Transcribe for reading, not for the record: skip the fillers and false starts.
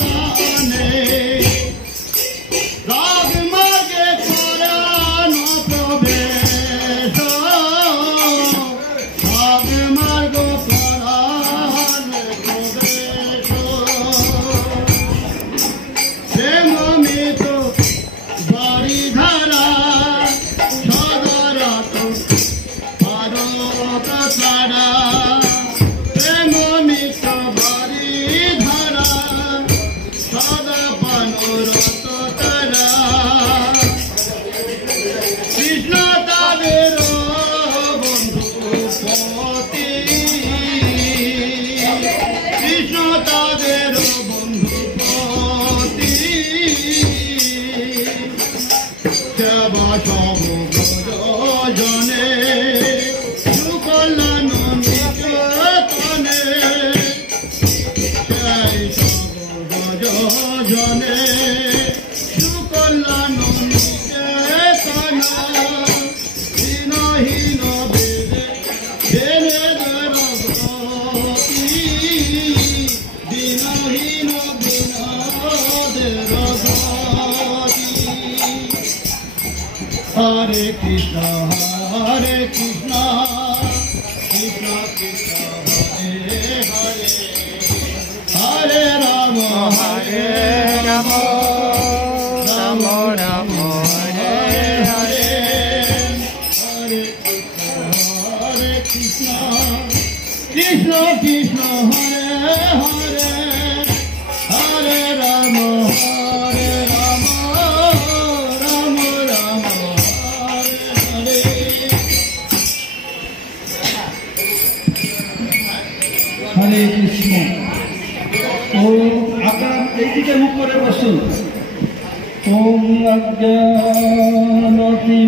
দানে রাগ মার্গে করানো প্রবেশ রাগ মার্গ করানো প্রবেশ প্রেমিত বাড়ি ধারা সদরাত পারত ছাড়া প্রেমিত বাড়ি ধারা সদা পানরত তারা কৃষ্ণ তাদের বন্ধু পতি কৃষ্ণ তাদের বন্ধু পতি সেবা সব জনে সুকল্যাণ নিকেতনে সেই সব জনে সুকল্যাণ নিকেতন দীনহীন বেদের গতি দীনহীন বিনোদের গতি Hare Krishna, Krishna Krishna, Hare Hare, Hare Rama, Rama Rama, Hare Hare, Hare Krishna, Krishna Krishna, Hare Hare, Hare Rama, Hare Rama, Rama Rama, Hare Hare. হরে কৃষ্ণ। ও আপনারা এইদিকে মুখ করে বসুন। ওম অজ্ঞানতি